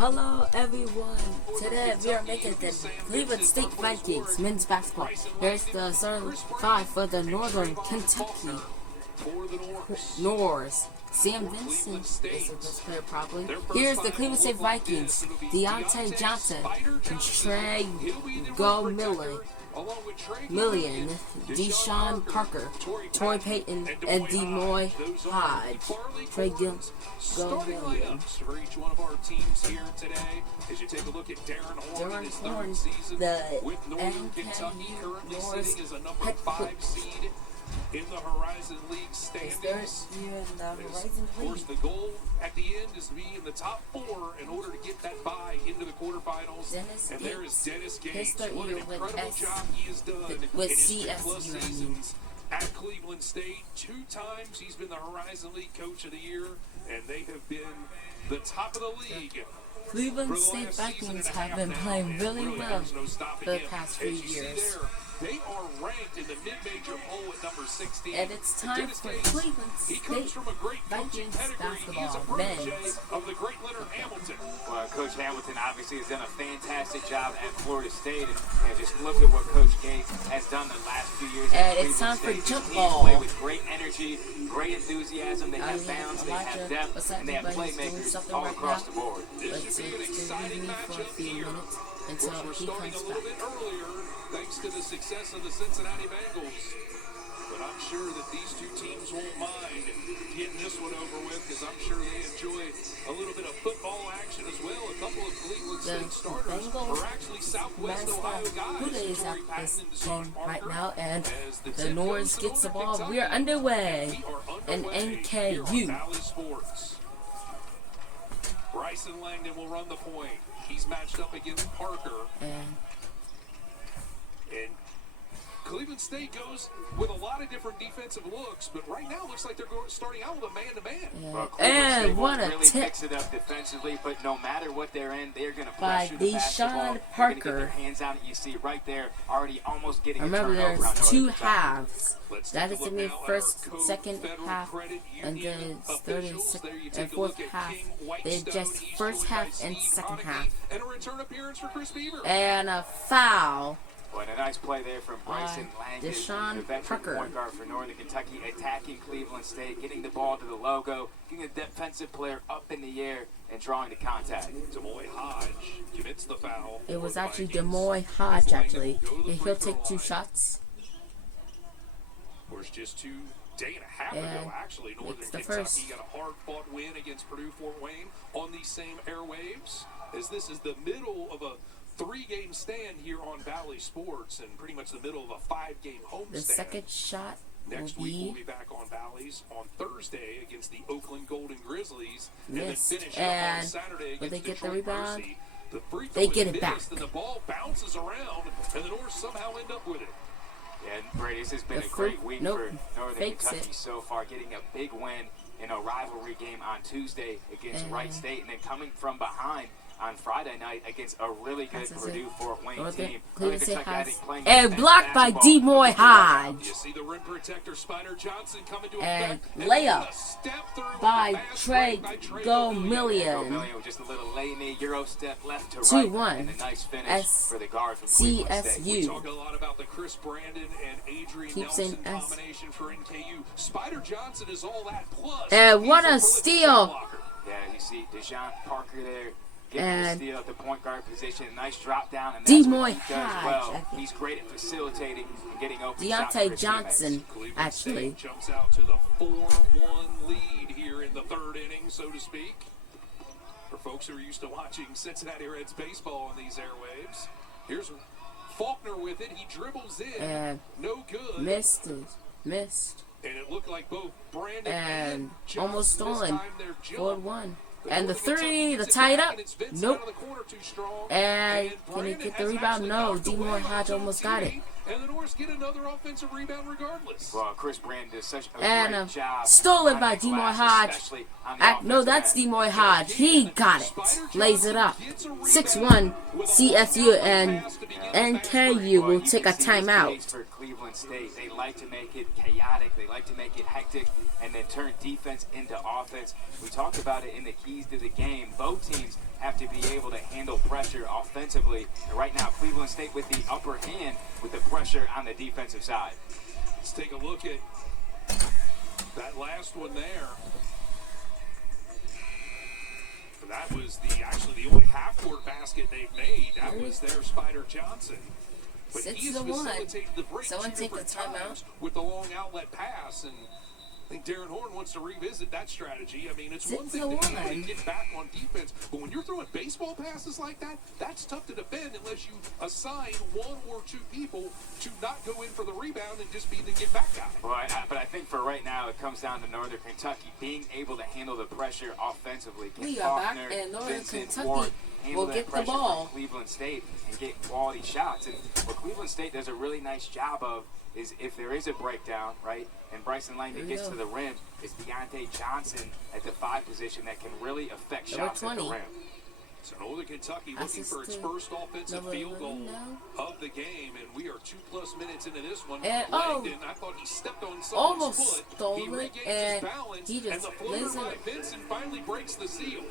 Hello everyone, today we are making the Cleveland State Vikings men's basketball. Here's the starting five for the Northern Kentucky Norse. Sam Vincent is the best player probably. Here's the Cleveland State Vikings, Deontay Johnson, Trey Million, Deshaun Parker, Torrey Payton, and Demoy Hodge. Trey Million. For each one of our teams here today, as you take a look at Darren Horn, his third season with Northern Kentucky, currently sitting as a number 5 seed in the Horizon League standings. Of course, the goal at the end is to be in the top 4 in order to get that bye into the quarterfinals. And there is Dennis Gates. What an incredible job he has done in his 2+ seasons at Cleveland State. 2 times he's been the Horizon League Coach of the Year, and they have been the top of the league. Cleveland State Vikings have been playing really well for the past few years. They are ranked in the mid-major poll at number 16. And it's time for Cleveland State Vikings basketball men's. Of the great Leonard Hamilton. Well, Coach Hamilton obviously has done a fantastic job at Florida State, and just look at what Coach Gates has done the last few years. And it's time for jump ball. Play with great energy, great enthusiasm. They have bounce, they have depth, and they have playmakers all across the board. Let's see, it's going to be for a few minutes until he comes back. Thanks to the success of the Cincinnati Bengals. But I'm sure that these 2 teams won't mind getting this one over with, because I'm sure they enjoy a little bit of football action as well. A couple of Cleveland State starters are actually Southwest Ohio guys. Who is at this game right now, and the Norse gets the ball. We are underway in NKU. Bryson Langdon will run the point. He's matched up against Parker. And Cleveland State goes with a lot of different defensive looks, but right now it looks like they're starting out with a man-to-man. Yeah. Well, And what a really tip mix it up defensively, but no matter what they're in, they're going to by pressure the basketball. Deshaun Parker. Get their hands on it. You see right there, already almost getting Remember, a turnover. there's on 2 Northern halves. Let's That take is a in look the now at first, our second Federal half, Credit and Union the third and, officials. There you take a fourth look at half. King They Whitestone, just first East half joined by and Steve second Conaghy, half. and a return appearance for Chris Beaver. And a foul. Well, and a nice play there from Bryson Langdon, Deshaun the veteran Parker. point guard for Northern Kentucky, attacking Cleveland State, getting the ball to the logo, getting a defensive player up in the air, and drawing the contact. Demoy Hodge commits the foul. It was actually Demoy Hodge, actually. And he'll take 2 shots. Of course, just 2 days and a half And ago, actually, Northern it's the Kentucky first. got a hard-fought win against Purdue Fort Wayne on these same airwaves, as this is the middle of a 3-game stand here on Valley Sports, and pretty much the middle of a 5-game homestand. The second shot Next will week we'll be be back on Valleys on Thursday against the Oakland Golden Grizzlies, missed. and then finish up And on Saturday will against they get the Detroit rebound? Mercy. The free throw They is get it missed, back. and the ball bounces around, and the Norse somehow end up with it. And Brady, this has been The a great fruit- week nope, for Northern fakes Kentucky it. so far, getting a big win in a rivalry game on Tuesday against And Wright State, and then coming from behind on Friday night against a really good That's it. Purdue Fort Wayne Northern team. Cleveland State Kentucky, I think, has playing and their blocked by best basketball. Demoy Hodge. You see the rim protector Spider Johnson coming to And effect, layup a step through by with a fast Trey break by Trey Million. Million with just a little lay knee Euro step left to 2-1. right, and a nice finish for the guard from Cleveland State. We CSU. talk a lot about the Chris Brandon and Adrian Keeps Nelson in S. combination for NKU. Spider Johnson is all that plus. And what he's a prolific steal. shot blocker. Yeah, you see Deshaun Parker there getting And the steal at the point guard position. Nice drop down, and that's Demoy what he does Hodge, well. I think. He's great at facilitating and getting open shots for Deontay his Johnson, teammates. Cleveland actually. State jumps out to the 4-1 lead here in the 3rd inning, so to speak. For folks who are used to watching Cincinnati Reds baseball on these airwaves, here's Faulkner with it. He dribbles in. And no good. missed it. Missed. And it looked like both Brandon And Johnson almost this stolen. time their jump. 4-1. But And the Northern Kentucky 3, the gets it tied back, up. and it's Vincent Nope. out of the corner too strong. And can he Brandon get the has rebound? actually No, knocked Demoy away Hodge on almost got it. And the Norse get another offensive rebound regardless. Well, Chris Brandon does such a And great job. stolen on by the Demoy glass, Hodge. especially on the No, offensive that's end. Demoy Hodge. He got it. Lays it up. 6-1 CSU, and NKU will take a timeout. For Cleveland Cleveland State. They like to make it chaotic. They like to make it hectic and then turn defense into offense. We talked about it in the keys to the game. Both teams have to be able to handle pressure offensively. And right now, Cleveland State with the upper hand with the pressure on the defensive side. Let's take a look at that last one there. That was actually the only half-court basket they've made. That was their Spider Johnson. But he has facilitated the break Someone two take a different timeout. times with the long outlet pass, and I think Darren Horn wants to revisit that strategy. I mean, it's one thing to get back on defense, but when you're throwing baseball passes like that, that's tough to defend unless you assign one or two people to not go in for the rebound and just be the get-back guy. Well, but I think for right now, it comes down to Northern Kentucky being able to handle the pressure offensively. We are back, and Northern Kentucky will get the ball. Cleveland State and get quality shots. And what Cleveland State does a really nice job of is if there is a breakdown, right, and Bryson Langdon gets to the rim, is Deontay Johnson at the 5 position that can really affect shots at the rim. So Northern Kentucky looking for its first offensive field goal of the game, and we are 2+ minutes into this one. And Langdon, I thought he stepped on someone's almost foot. stole He it, regains and his balance, he just and the floater lays by it. Vincent finally breaks the seal.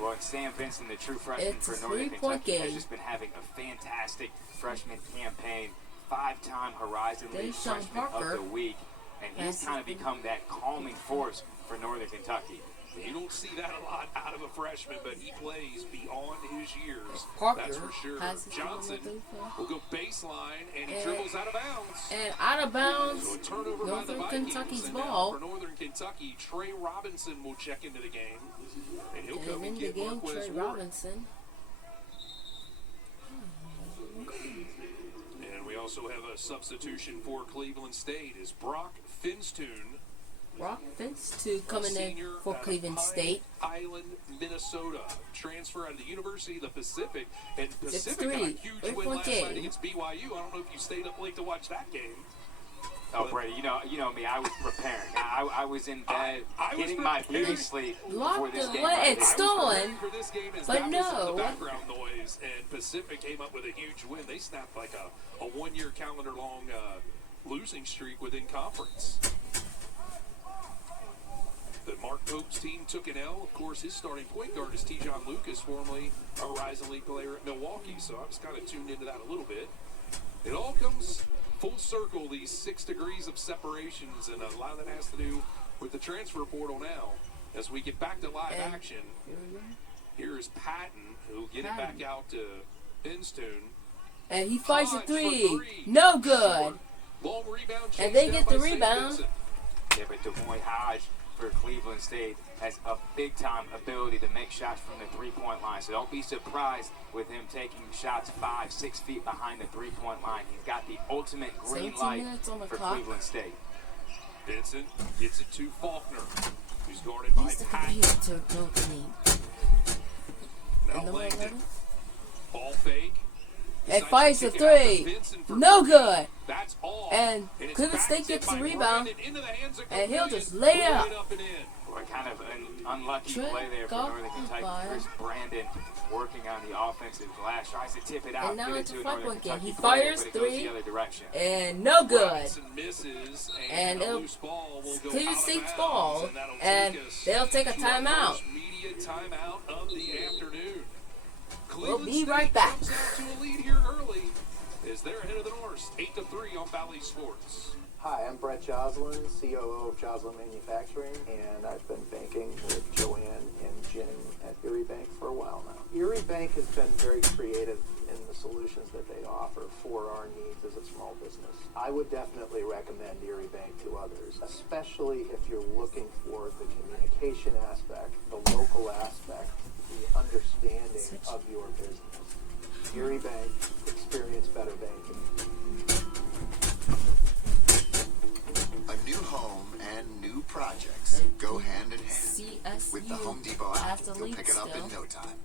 Well, and Sam Vincent, the true freshman It's for a Northern three-point Kentucky, has game. just been having a fantastic freshman campaign. 5-time Horizon League There's Sean Freshman Parker. of the Week, and he's kind of become that calming force for Northern Kentucky. You don't see that a lot out of a freshman, but he plays beyond his years. Parker That's for sure. has his Johnson will go baseline, and he dribbles out of bounds. And out of bounds, So a turnover by the Northern Vikings, Kentucky's and now ball. for Northern Kentucky, Trey Robinson will check into the game, and he'll And come in and the get game, Marquez Trey Ward. Robinson. And we also have a substitution for Cleveland State is Brock Finstune, Brock Finstune coming in senior for out of Cleveland Pine State. Island, Minnesota, transfer out of the University of the Pacific, and Pacific 6-3, got a huge win three-point last night game. against BYU. I don't know if you stayed up late to watch that game. Oh, Brady, you know me. I was preparing. I was in bed I was getting my prepared. beauty sleep for Locked this the game. way right it's here. stolen. For this game is But that was no. the background noise, and Pacific came up with a huge win. They snapped like a one-year calendar-long losing streak within conference. The Mark Pope's team took an L. Of course, his starting point guard is Tejon Lucas, formerly a Horizon League player at Milwaukee, so I was kind of tuned into that a little bit. It all comes full circle, these 6 degrees of separations, and a lot of that has to do with the transfer portal now. As we get back to live action, here is Patton, who will get it back out to Finstune. And he fights a Hodge for 3. No good. Short. Long rebound. And they chased get down the by St. rebound. Vincent. Yeah, but Demoy Hodge for Cleveland State has a big-time ability to make shots from the three-point line. So don't be surprised with him taking shots 5-6 feet behind the three-point line. He's got the ultimate green 17 light minutes on the for clock. Cleveland State. Vincent gets it to Faulkner, who's guarded by He's the Patton. computer to know the name. Now And the Langdon. 11. Ball fake. And Decides fires to a kick it out to 3. Vincent for No three. good. That's all. And it's Cleveland State backed gets in the by rebound. Brandon into the hands of And he'll Cornelius, just lay it pull up. up and in. Boy, kind of an unlucky Trick play there for off Northern the Kentucky. fire. Chris Brandon working on the offensive glass, tries to tip it out, And now get it it's to a a Northern 5-point game. Kentucky He player, fires but it goes 3. the other direction. And no good. Robinson misses, And a it'll loose ball will go Cleveland out of State's bounds, ball, and that'll and take us they'll take a to our timeout. first media timeout of the afternoon. We'll Cleveland be State right back. jumps out to a lead here early as they're ahead of the Norse, 8-3 on Valley Sports. Hi, I'm Brett Joslin, COO of Joslin Manufacturing, and I've been banking with Joanne and Jim at Erie Bank for a while now. Erie Bank has been very creative in the solutions that they offer for our needs as a small business. I would definitely recommend Erie Bank to others, especially if you're looking for the communication aspect, the local aspect, the understanding of your business. Erie Bank, experience better banking. A new home and new projects go hand in hand. With the Home Depot app, has the you'll lead pick it up still. in no time.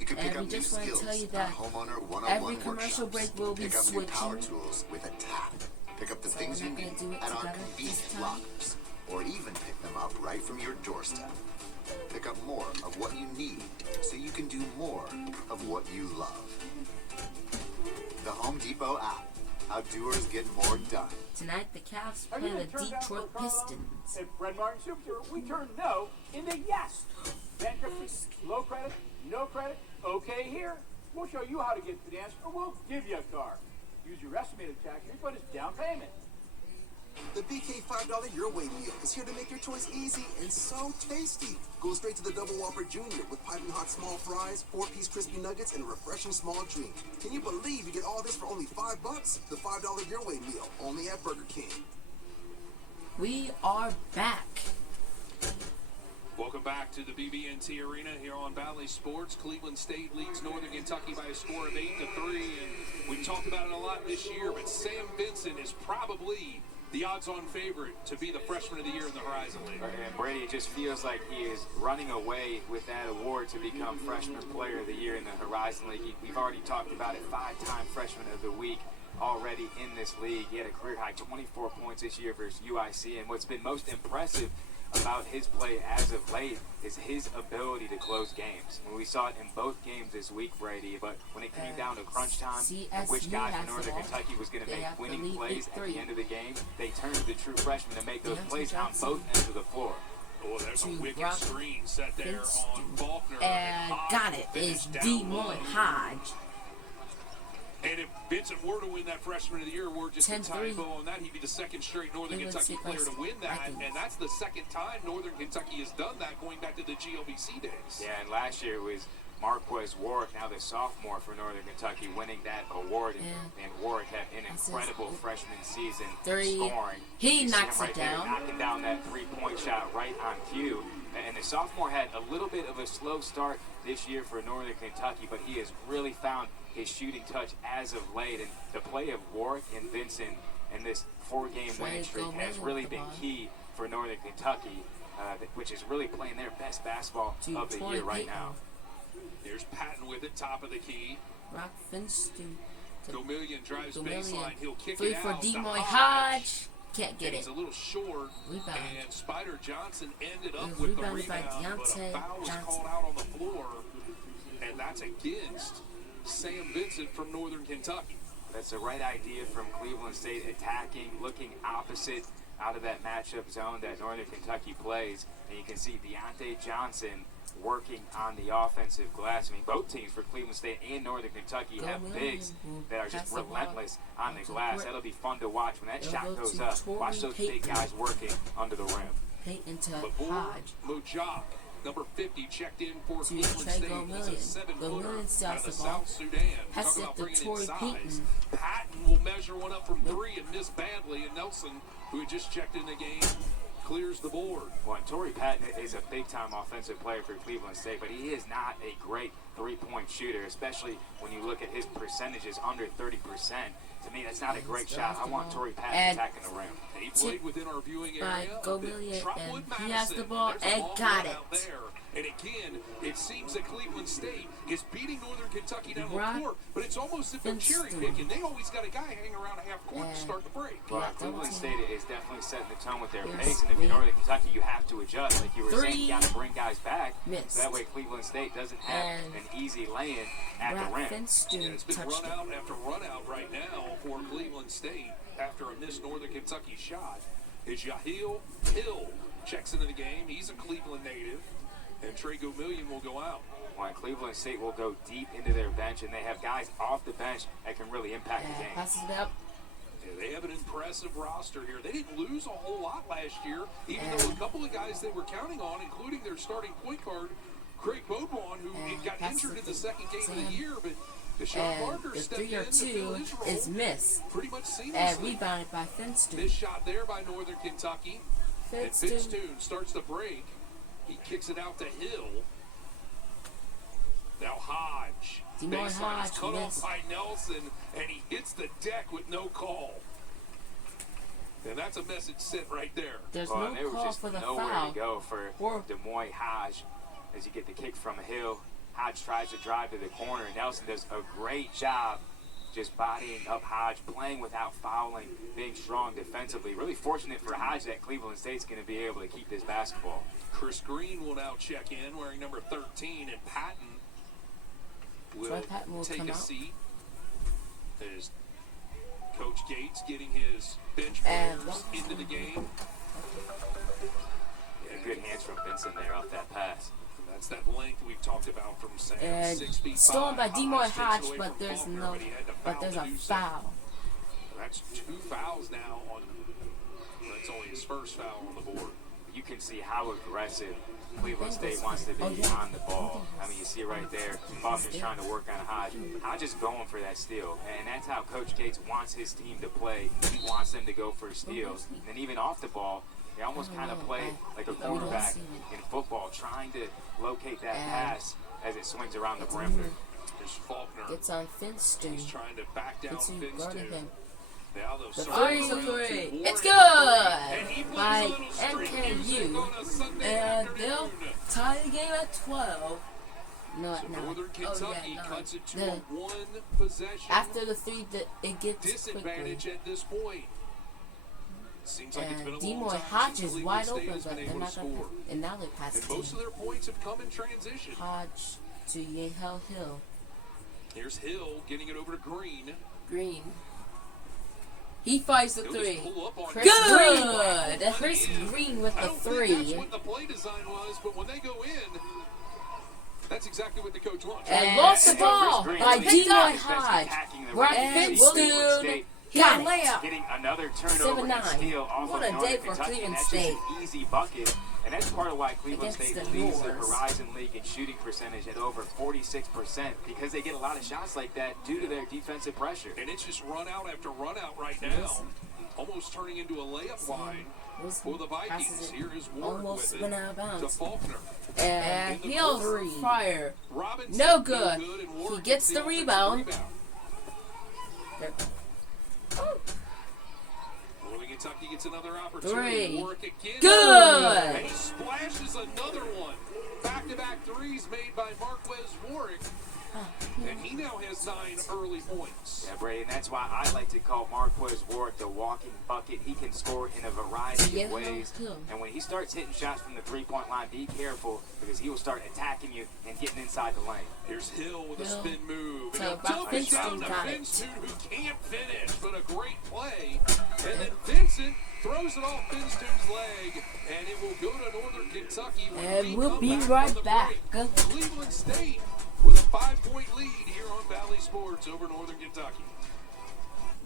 You can pick And up we new just want to skills, tell you that homeowner one-on-one every commercial workshops. break will be Pick up new power switching. tools with a tap. Pick up the So things we're you not gonna need do it at our together convenient this time. lockers. Or even pick them up right from your doorstep. Pick up more of what you need so you can do more of what you love. The Home Depot app. how doers get more done. Tonight, the Cavs play the Detroit Pistons. At Fred Martin Superstore, we turn no into yes. Bankruptcy, low credit, no credit, okay here. We'll show you how to get financed, or we'll give you a car. Use your estimated tax refund as down payment. The BK $5 Your Way meal is here to make your choice easy and so tasty. Go straight to the Double Whopper Junior with piping hot small fries, 4-piece crispy nuggets, and a refreshing small drink. Can you believe you get all this for only $5? The $5 Your Way meal, only at Burger King. We are back. Welcome back to the BB&T Arena here on Valley Sports. Cleveland State leads Northern Kentucky by a score of 8-3, and we've talked about it a lot this year, but Sam Vincent is probably the odds-on favorite to be the freshman of the year in the Horizon League. And Brady, it just feels like he is running away with that award to become Freshman Player of the Year in the Horizon League. We've already talked about it, 5-time Freshman of the Week already in this league. He had a career-high 24 points this year versus UIC, and what's been most impressive about his play as of late is his ability to close games. We saw it in both games this week, Brady, but when it came down to crunch time, which guy from Northern Kentucky was going to make winning plays at the end of the game, they turned to the true freshman to make those plays on both ends of the floor. Oh, there's a wicked screen set there on Faulkner. And got it. It's DeMoy Hodge. And if Vincent were to win that Freshman of the Year award, just a 10-3. typo on that, he'd be the second straight Northern Kentucky player to win that. And that's the second time Northern Kentucky has done that, going back to the GLBC days. Yeah, and last year it was Marquez Warwick, now the sophomore for Northern Kentucky, winning that award. And Warwick had an incredible freshman season scoring. He You see knocks him right it there, down. knocking down that three-point shot right on cue. And the sophomore had a little bit of a slow start this year for Northern Kentucky, but he has really found his shooting touch as of late. And the play of Warwick and Vincent in this 4-game winning streak has really been key for Northern Kentucky, which is really playing their best basketball of the year right now. Here's Patton with it, top of the key. Rock Finstone. Gomillion drives baseline. He'll kick Three it for out to DeMoy Hodge. Hodge. Can't get He's it. a little short, Rebound. and Spider Johnson ended up It was with the rebounded by rebound, but a Deontay foul was Johnson. called out on the floor, and that's against Sam Vincent from Northern Kentucky. That's the right idea from Cleveland State, attacking, looking opposite out of that matchup zone that Northern Kentucky plays. And you can see Deontay Johnson working on the offensive glass. I mean, both teams for Cleveland State and Northern Kentucky have bigs that are just relentless on the glass. That'll be fun to watch when that shot goes up. Watch those big guys working under the rim. Paint into Babur Hodge. Mujab, number 50, checked in for To Cleveland Trey State. Gomillion. He's a 7-footer Gomillion out of steals the the ball. South Sudan. Has Talk it about to bringing in Torrey size. Payton. Patton will measure one up from 3 and miss badly, and Nelson, who had just checked in the game, clears the board. Well, Torrey Patton is a big-time offensive player for Cleveland State, but he is not a great three-point shooter, especially when you look at his percentages under 30%. To me, that's not a great shot. I want Torrey Patton attacking the rim. He played within our viewing by area. Gomillion, Trotwood and he has Madison. the ball There's a and long got one it. out there. And again, it seems that Cleveland State is beating Northern Kentucky down the Rock court, but it's almost as if they're cherry Finstone. picking. They always got a guy hanging around half court to start the break. Well, Yeah, Cleveland State is definitely setting the tone with their Here's pace, and if you're Lee. Northern Kentucky, you have to adjust. Like you were saying, you Three. got to bring guys back. Missed. So that way Cleveland State doesn't have And an easy lay-in at the Rock rim. Finstone And it's been touched run it. out after run out right now for Cleveland State after a missed Northern Kentucky shot. It's Yahil Hill checks into the game. He's a Cleveland native, and Trey Gomillion will go out. Well, Cleveland State will go deep into their bench, and they have guys off the bench that can really impact the game. Passes it up. Yeah, they have an impressive roster here. They didn't lose a whole lot last year, even though a couple of guys they were counting on, including their starting point guard, Craig Beaudoin, who got injured in the second game of the year, but Deshaun And Parker the stepped 3 or in to fill 2 his role is missed. pretty much seamlessly. And rebounded by Finstone. This shot there by Northern Kentucky. And Finstone starts the break. He kicks it out to Hill. Now Hodge. DeMoy Baseline Hodge is cut missed. off by Nelson, and he hits the deck with no call. And that's a message sent right there. There's Well, there no was call just for the nowhere foul. to go for Or- DeMoy Hodge as you get the kick from Hill. Hodge tries to drive to the corner. Nelson does a great job just bodying up Hodge, playing without fouling, being strong defensively. Really fortunate for Hodge that Cleveland State's going to be able to keep this basketball. Chris Green will now check in wearing number 13, and Patton will Patton will take come a out. seat. As Coach Gates getting his bench And players into the game. Yeah, good hands from Vincent there off that pass. That's that length we've talked about from Sam. And 6 feet stolen by 5, DeMoy takes it Hodge, away but from there's Faulkner, no, but he had to but there's to a do so. foul. That's 2 fouls now on. That's only his first foul on the board. You can see how aggressive Cleveland State wants to be on the ball. I mean, you see right there, Faulkner's trying to work on Hodge. Hodge is going for that steal, and that's how Coach Gates wants his team to play. He wants them to go for steals. And then even off the ball, they almost kind of play like a quarterback in football, trying to locate that pass as it swings around the perimeter. There's Faulkner. It's on Finstone. He's trying to back down Finstone guarding him. Now The they'll three's circle a around three. to Warren It's at good! three, and he plays By a little string music NKU. on a Sunday And afternoon. they'll tie the game at 12. No, So no. Northern Kentucky no. cuts it to The- a one possession After the three, it gets quickly. disadvantage at this point. Seems like it's been And a long DeMoy time Hodge since is Cleveland wide State open, has but been they're able to not going score. to. And now they pass And it most to of him. their points have come in transition. Hodge to Yehel Hill. Here's Hill getting it over to Green. Green. He fires the He'll three. just pull up on Chris you. Good! Chris Green with I the don't think that's three. what the play design was, but when they go in, that's exactly what the coach wants. And lost the ball Chris Green by leads DeMoy defense Hodge. attacking the Brian rim. Finstone State got Got it. it. getting another turnover 7-9. and steal off What of a Northern day for Kentucky, and Cleveland that's State. just an easy bucket. And that's part of why Cleveland Against State the leads the Norse. Horizon League in shooting percentage at over 46%, because they get a lot of shots like that due to their defensive pressure. And it's just run out after run out right now. Almost turning into a layup line for the Vikings. Passes it Here is Warren almost with went it out of to bounds. Faulkner. And In the he'll corner. fire. Robinson, No good. and He Warren gets the offensive rebound. Northern Kentucky gets another opportunity. Three. Warwick again. Good. And he splashes another one. Back-to-back threes made by Marquez Warwick. And he now has 9 early points. Yeah, Brady, and that's why I like to call Marquez Warwick the walking bucket. He can score in a variety of ways. And when he starts hitting shots from the three-point line, be careful, because he will start attacking you and getting inside the lane. Here's Hill with a Hill. spin move. So And a about double Finstone down to got it. Finstone, who can't finish, but a great play. And then Vincent throws it off Finstone's leg, and it will go to Northern Kentucky. when And we we'll come be back right from the back. break. Cleveland State with a 5-point lead here on Valley Sports over Northern Kentucky.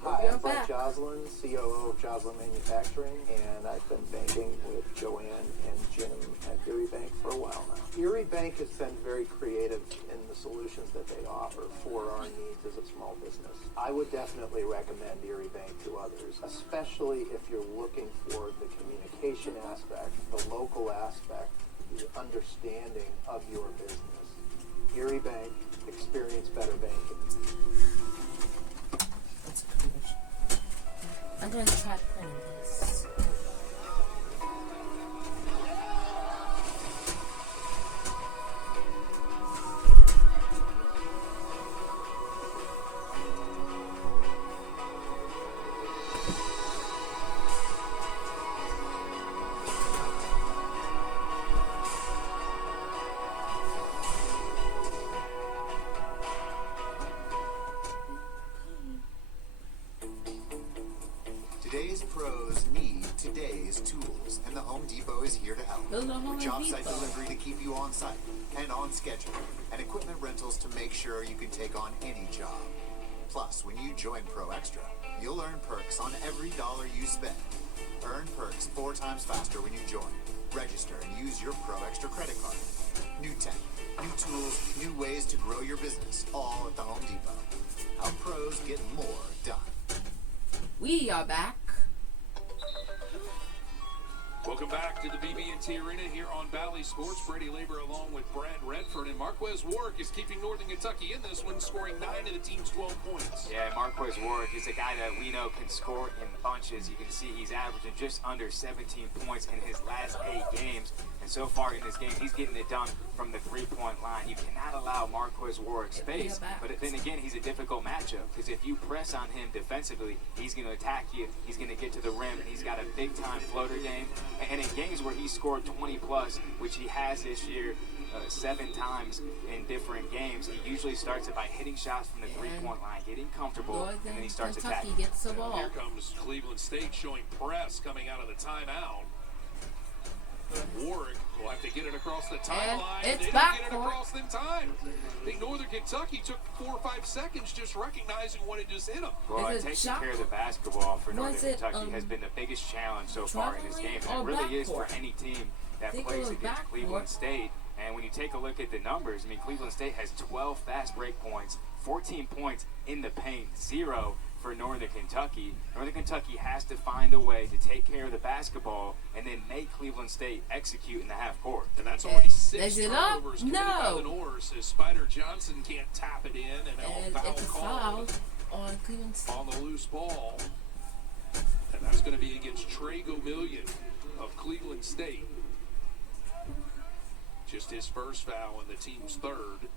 Hi, We're I'm Frank back. Joslin, COO of Joslin Manufacturing, and I've been banking with Joanne and Jim at Erie Bank for a while now. Erie Bank has been very creative in the solutions that they offer for our needs as a small business. I would definitely recommend Erie Bank to others, especially if you're looking for the communication aspect, the local aspect, the understanding of your business. Erie Bank, experience better banking. That's cool. I'm going to try playing this. Today's pros need today's tools, and the Home Depot is here to help. Build a Home With job site Depot. delivery to keep you on site and on schedule, and equipment rentals to make sure you can take on any job. Plus, when you join Pro Extra, you'll earn perks on every dollar you spend. Earn perks 4 times faster when you join. Register and use your Pro Extra credit card. New tech, new tools, new ways to grow your business, all at the Home Depot. How pros get more done. We are back. Welcome back to the BB&T Arena here on Valley Sports. Brady Labor along with Brad Redford, and Marquez Warwick is keeping Northern Kentucky in this one, scoring 9 of the team's 12 points. Yeah, Marquez Warwick is a guy that we know can score in bunches. You can see he's averaging just under 17 points in his last 8 games. And so far in this game, he's getting it done from the three-point line. You cannot allow Marquez Warwick space. But then again, he's a difficult matchup, because if you press on him defensively, he's going to attack you. He's going to get to the rim, and he's got a big-time floater game. And in games where he scored 20+, which he has this year, 7 times in different games. He usually starts it by hitting shots from the three-point line, getting comfortable, and then he starts attacking. Gets the ball. Here comes Cleveland State showing press coming out of the timeout. Warwick will have to get it across the timeline. It's they back get it across in time. I think Northern Kentucky took 4 or 5 seconds just recognizing what it just hit them. Well, taking care of the basketball for Northern Kentucky has been the biggest challenge so far in this game. And it really is for any team that plays against Cleveland State. And when you take a look at the numbers, I mean, Cleveland State has 12 fast break points, 14 points in the paint, 0 for Northern Kentucky. Northern Kentucky has to find a way to take care of the basketball and then make Cleveland State execute in the half court. And that's already 6 turnovers committed by No. the Norse as Spider Johnson can't tap it in, and It's a foul on Cleveland State. on the loose ball. And that's going to be against Trey Gomillion of Cleveland State. Just his first foul and the team's third.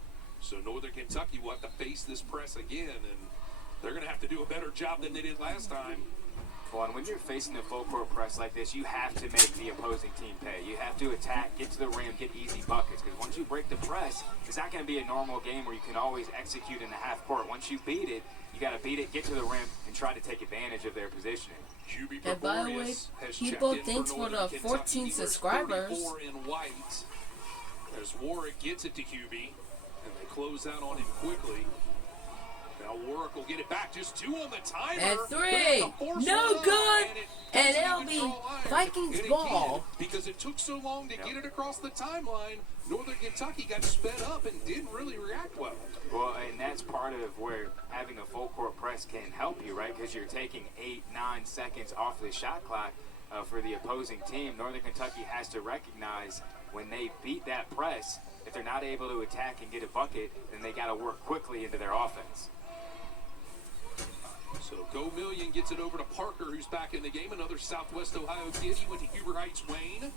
So Northern Kentucky will have to face this press again, and they're going to have to do a better job than they did last time. Well, and when you're facing a full court press like this, you have to make the opposing team pay. You have to attack, get to the rim, get easy buckets. Because once you break the press, it's not going to be a normal game where you can always execute in the half court. Once you beat it, you got to beat it, get to the rim, and try to take advantage of their positioning. And by the way, people, thanks for the 14 subscribers. 34 in white. As Warwick gets it to QB, and they close out on him quickly. Now Warwick will get it back, just 2 on the timer. And 3, no good, and it'll be Vikings ball. Because it took so long to get it across the timeline, Northern Kentucky got sped up and didn't really react well. Well, and that's part of where having a full court press can help you, right? Because you're taking 8, 9 seconds off the shot clock for the opposing team. Northern Kentucky has to recognize when they beat that press, if they're not able to attack and get a bucket, then they got to work quickly into their offense. So Gomillion gets it over to Parker, who's back in the game. Another Southwest Ohio kid. He went to Huber Heights Wayne.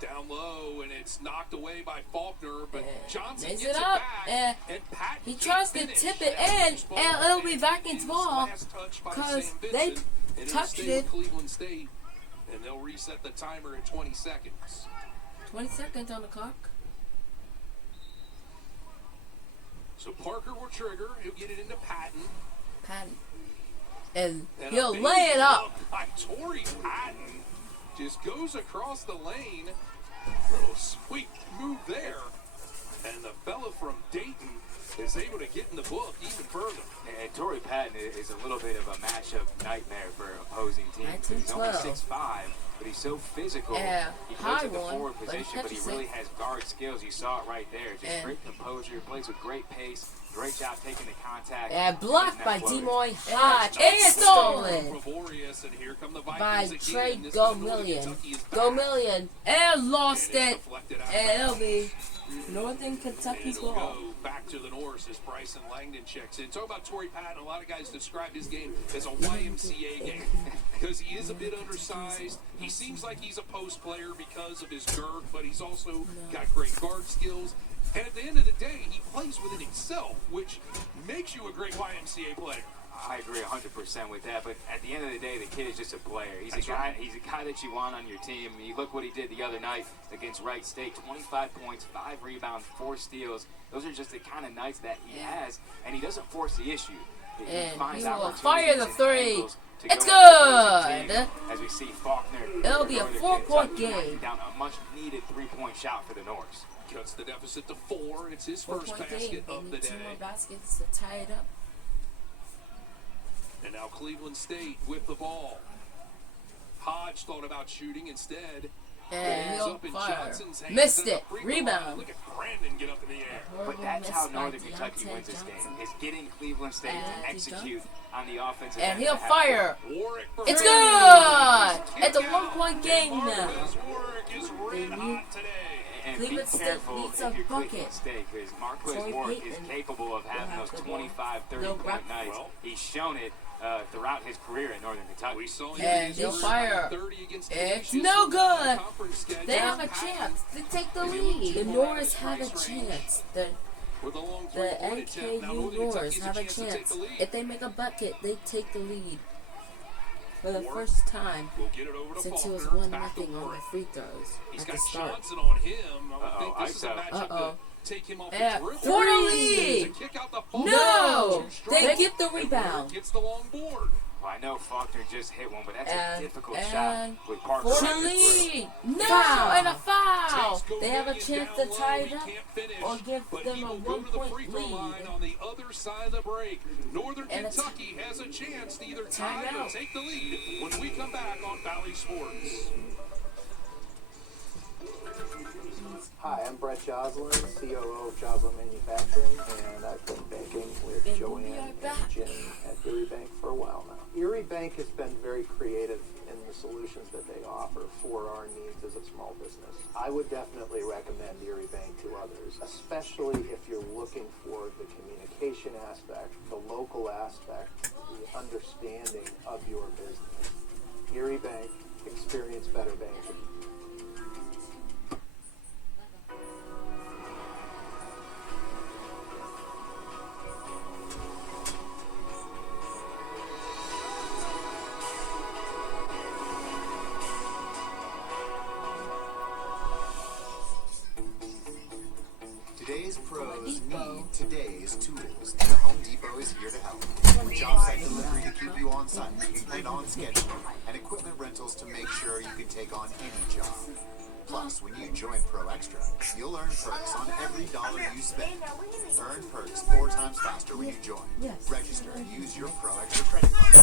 Down low, and it's knocked away by Faulkner, but Johnson gets it up, back, and Patton he tries to tip it in, and it'll be Vikings ball, because they touched it. Cleveland State, and they'll reset the timer at 20 seconds. 20 seconds on the clock. So Parker will trigger. He'll get it into Patton. And he'll lay it up. By Torrey Patton just goes across the lane. Little sweet move there. And the fella from Dayton is able to get in the book even further. And Torrey Patton is a little bit of a matchup nightmare for opposing teams. He's only 6'5", but he's so physical. He plays at the forward position, but he really has guard skills. You saw it right there. Just great composure. Plays with great pace. Great job taking the contact. And blocked by Demoy Hodge. And stolen by Trey Gomillion. Gomillion. And lost it. And it'll be Northern Kentucky's ball. Back to the Norse as Bryson Langdon checks in. Talk about Torrey Patton. A lot of guys describe his game as a YMCA game because he is a bit undersized. He seems like he's a post player because of his girth, but he's also got great guard skills. And at the end of the day, he plays within himself, which makes you a great YMCA player. I agree 100% with that, but at the end of the day, the kid is just a player. He's a guy that you want on your team. You look what he did the other night against Wright State, 25 points, 5 rebounds, 4 steals. Those are just the kind of nights that he has, and he doesn't force the issue. And finds he will opportunities fire the and 3. angles to It's go after good. the team. As we see Faulkner, It'll be a Northern 4-point Kentucky game. knocking down a much-needed 3-point shot for the Norse. Cuts the deficit to 4. It's his first 4-point basket game. of the They need 2 day. more baskets to tie it up. And now Cleveland State with the ball. Hodge thought about shooting instead. And he'll Up in fire. Johnson's hands, Missed and the it. free throw Rebound. line. Look at Brandon get up in the air. But that's how Northern Kentucky wins this game, is getting Cleveland State to execute on the offensive end. And he'll fire. Warwick for It's three. good. It's a 1-point game now. Marquez Warwick is red hot today. And Cleveland be State careful needs if a you're bucket. Cleveland State, because Marquez Torrey Warwick is Payton capable of having will those have the ball. 25, They'll 30-point grab- nights. He's shown it throughout his career at Northern Kentucky. We saw And his he'll career fire. 30 against It's Canisius no in the good. conference schedule. They have a chance to take the lead. The Norse have a chance. With a long The three-point attempt, now NKU Northern Kentucky Norse has have a to take chance. the lead. If they make a bucket, they take the lead. for the first time We'll get it over to since it was Faulkner. 1-0 Back to on the work. free throws He's at the got start. Johnson on him. I would think this is a ISO. matchup to take him off the Yeah. dribble. Three! To kick out the ball. No! Too strong. They get the And rebound. Gets the long board. Well, I know Faulkner just hit one, but that's a And- difficult and shot with Parker. Chile! No! And a foul! Takes They have a Gomillion chance down to tie low. it He up can't finish, or give but them he a will go to the 1-point free throw line lead. on the other side of the break. Northern And a Kentucky has a chance to either tie timeout. or take the lead when we come back on Valley Sports. Hi, I'm Brett Joslin, COO of Joslin Manufacturing, and I've been banking with And Joanne we are and back. Jim at Erie Bank for a while now. Erie Bank has been very creative in the solutions that they offer for our needs as a small business. I would definitely recommend Erie Bank to others, especially if you're looking for the communication aspect, the local aspect, the understanding of your business. Erie Bank, experience better banking. Today's pros Depot. need today's tools, and the Home Depot is here to help. With job site delivery to keep you on site and on schedule, and equipment rentals to make sure you can take on any job. Plus, when you join Pro Extra, you'll earn perks on every dollar you spend. Earn perks 4 times faster when you join. Yes. Register and use your Pro Extra credit card.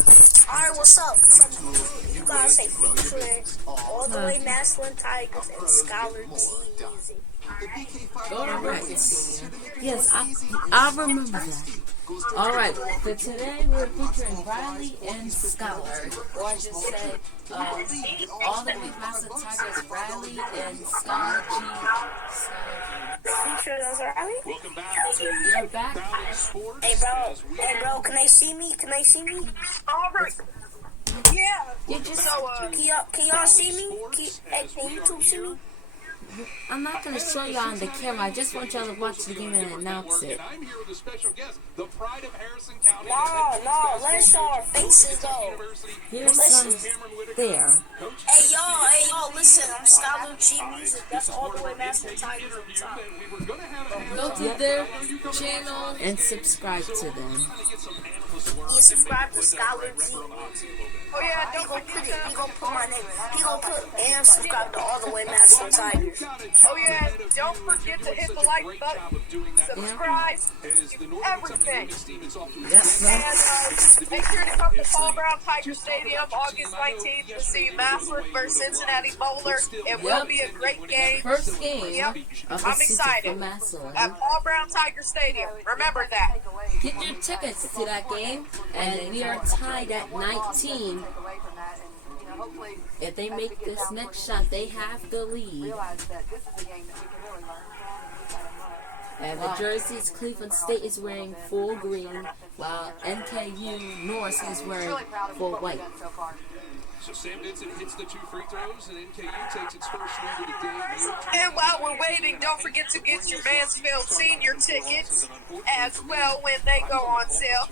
Alright, what's up? Tools, You guys say grow your featuring business, all the way Massillon Tigers and pros get Scholorg more teams. done. The BK All $5 right. is here to make your Yes, choice easy I and remember so that. tasty. Go straight All to the right, double so whopper today junior, we're hot featuring small Riley fries, 4 and piece crispy nuggets, Scholorg, and or I should small say, drink. all the way Massillon Tigers, Riley and Scholorg Features Riley. Welcome back to You're back. Valley Sports. Hey bro, as we hey bro, can they see me? Can they see me? Alright. Yeah. You just can y'all see me? Can you two see me? I'm not going to show y'all on the camera. I just want y'all to watch the game and announce it. And I'm here with a special guest, the pride of Harrison County. No, let's show our faces though. Here's some there. Hey y'all, listen, I'm Scholorg G Music. That's all the way Massillon Tigers on top. Go to their channel and subscribe to them. You subscribe to Scholorg G. Oh yeah, He don't gonna forget put it. that. He gonna put my name. He gonna put and subscribe to all the way Massillon Tigers. Oh yeah, don't forget to hit the like button, subscribe, everything. And make sure to come to Paul Brown Tiger Stadium August 19th to see Massillon versus Cincinnati Bowler. It will be a great game. First game Yep. of the I'm season excited. for Massillon. At Paul Brown Tiger Stadium. Remember that. Get your tickets to that game, and we are tied at 19. If they make this next shot, they have the lead. And the jerseys, Cleveland State is wearing full green, while NKU Norse is wearing full white. So Sam Vincent hits the 2 free throws, and NKU takes its first lead of the game. And while we're waiting, don't forget to get your Mansfield senior tickets as well when they go on sale.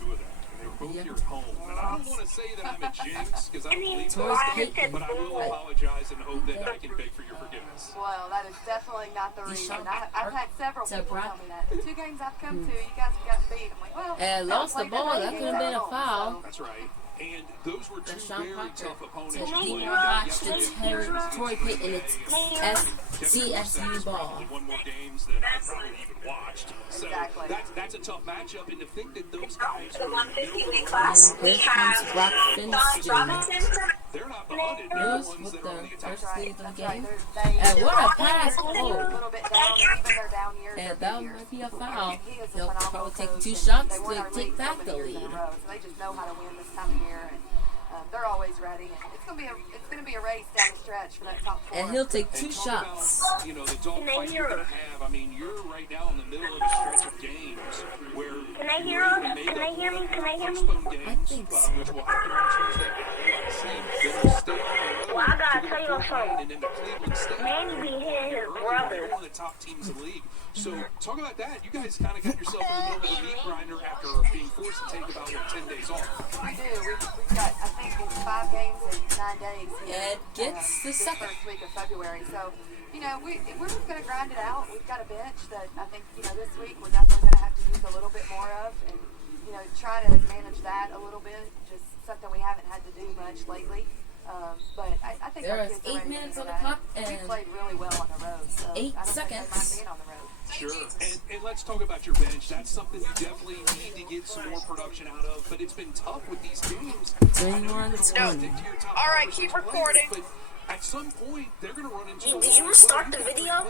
Both here at home. And I don't want to say that I'm a jinx, because I don't believe Towards that, Peyton. but I will apologize and hope that I can beg for your forgiveness. Well, that is definitely not the reason. I've had several To people Brock. tell me that. The 2 games I've come to, you guys have gotten beat. I'm like, well, And lost the ball. That could have been a foul. That's right. And those were 2 Sean very Parker tough opponents. to you played watch the yesterday. Troy Payton. It's CSU ball. One more games than I probably even watched. So Exactly. that's a tough matchup, and to think that those guys are The in the 150 weight middle class, of we Here comes have Brock Don Finch Jr. Robinson. they're not behind it. They're Lewis the ones with that are on the the attack. first lead of the game. They And what a pass! a Oh, little bit down, even their down years. and are that good years. might be a foul. He is a They'll phenomenal probably take coach, 2 and shots they won to our take league back so the many years in lead. a row, so they just know how to win this time of year, and they're always ready. And it's gonna be a race down the stretch for that top 4. And he'll take 2 And talk shots. about, you know, the dogfight you're going to have. I mean, you're right now in the middle of a stretch of games where Can I hear you're him? gonna make Can I up hear me? Can I hear me? postponed games, I think so. which will happen on Tuesday. Like I say, State Well, I gotta tell you before Ryan and into Cleveland State. Maybe he hit his brother. One of the top teams in the league. So talk about that. You guys kind of got yourself in the middle of a meat grinder after being forced to take about 10 days off. We do. We've got, I think, it's 5 games in 9 days. And gets the this second. first week of February. So, you know, we're just going to grind it out. We've got a bench that I think, you know, this week we're definitely going to have to use a little bit more of, and, you know, try to manage that a little bit. Just something we haven't had to do much lately. But I think There our is kids are 8 ready to minutes do on the that. clock We and played really well on the road. So 8 I don't seconds. think they mind being on the road. Sure. And let's talk about your bench. That's something you definitely need to get some more production out of. But it's been tough with these games. 21-20. All right, keep recording. But at some point, they're going to run into. Did you start the video?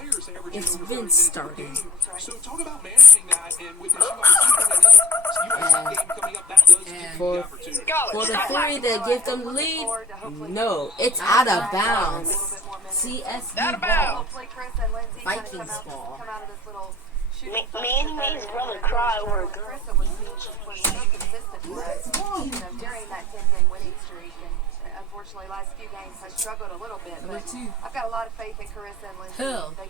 It's been started. So talk about managing that, and with this USC coming up, that does give you the opportunity. For the 3 that give them the lead, no, it's out of bounds. CSV ball. Hopefully Chris and Lindsay Vikings come out ball. of this little shooting. Manny made his brother cry over a girl. Chris was so consistent for us, you know, during that 10-game winning streak, and unfortunately, last few games has struggled a little bit. But I've got a lot of faith in Carissa and Lindsay.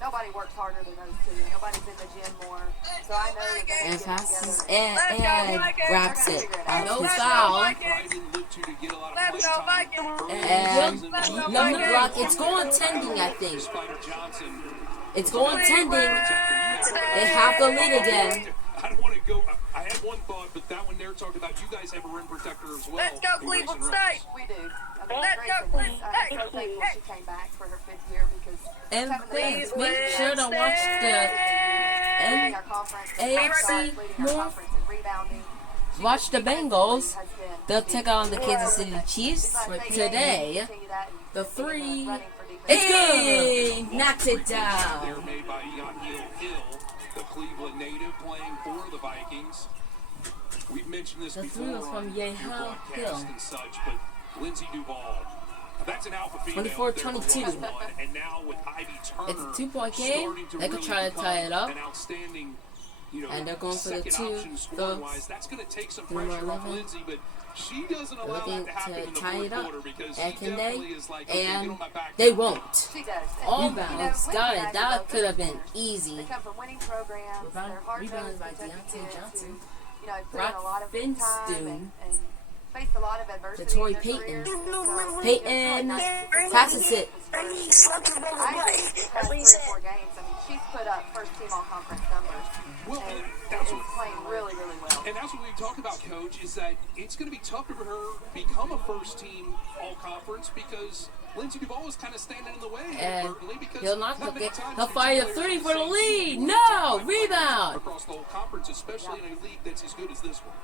Nobody works harder than those two. Nobody's in the gym more, so I know that they're And passes together. and grabs it. No foul. And number block. It's going tending, I think. It's going tending. They have the lead again. I don't want to go. I had one thought, but that one there talked about you guys have a rim protector as well. Let's go, Cleveland State. We do. I mean, Let's Grayson go, was Cleveland so State. thankful she came back for her 5th year because And Please, make sure to watch the leading our conference, AFC leading our North. conference in rebounding. Watch the Bengals. Has been They'll take on the Kansas City Chiefs today. The 3. It's good. Knocks it down. They're made by Hill, the Cleveland native playing for the Vikings. We've mentioned this The before 3 was on from your Yehill broadcast Hill. and such, but Lindsay Duval, that's an alpha female. 24-22. And now with Ivy Turner, It's a 2-point game. They could try to tie it up. An outstanding, you know, And they're going for the second 2. option scoring-wise. That's going to take some 3 more pressure off 11. Lindsay, but she doesn't allow Looking that to happen to in the tie fourth it up. quarter because And she can definitely they? is like, okay, get And on my back. they won't. She does. All And, bounds. you know, Got Lindsay it. and I That both could have are been easy. They come from winning programs. They're hard-nosed Rebounded by Kentucky Deontay kids Johnson. who, you know, put in a lot of Rock time Finstone. and faced a lot of adversity Torrey in their Payton. careers. So, Payton it's passes it. He slapped his brother's I butt. agree. The That's past what he 3 or said. 4 games, I mean, she's put up first-team all-conference numbers. Well, And that's is what- playing really, really well. And that's what we talked about, Coach, is that it's going to be tough for her to become a first-team all-conference because Lindsay Duval is kind of standing in the way And inadvertently because he'll not not many get. times He'll do fire two the players 3 on for the same lead. team No play rebound. across the whole conference, especially in a league that's as good as this one.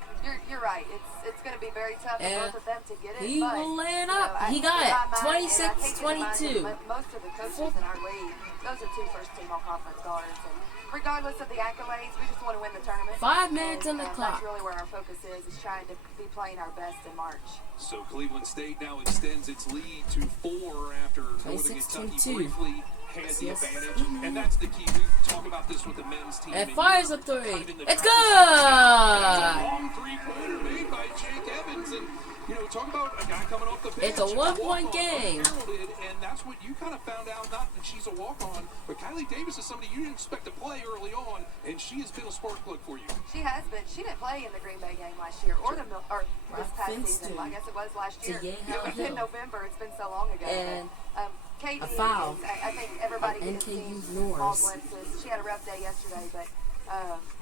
You're right. It's going to be very tough for And both of them to get it. he but, will lay it you know, up. I- He got in it. my mind, and I hate to 26-22. remind you, most of the coaches in our league, those are 2 first-team all-conference guards. And regardless of the accolades, we just want to win the tournament. 5 minutes on the And clock. That's really where our focus is trying to be playing our best in March. So Cleveland State now extends its lead to 4 after Northern Kentucky 26-22. briefly had the Yes. advantage. And that's the key. We talk about this with the men's team. And and fires a kind 3. of in the It's driver's seat. That's a good. long three-pointer made by Jake Evans. And, you know, talk about a guy coming off the bench. It's a 1-point walk-on, game. heralded, and that's what you kind of found out, not that she's a walk-on, but Kylie Davis is somebody you didn't expect to play early on, and she has been a spark plug for you. She has been. She didn't play in the Green Bay game last year or this past Finstone. season. I guess it was last To year. Yehill It was Hill. in November. It's been so long ago. And but, Katie, a foul. I think everybody Of has seen NKU all Norse. glimpses. She had a rough day yesterday, but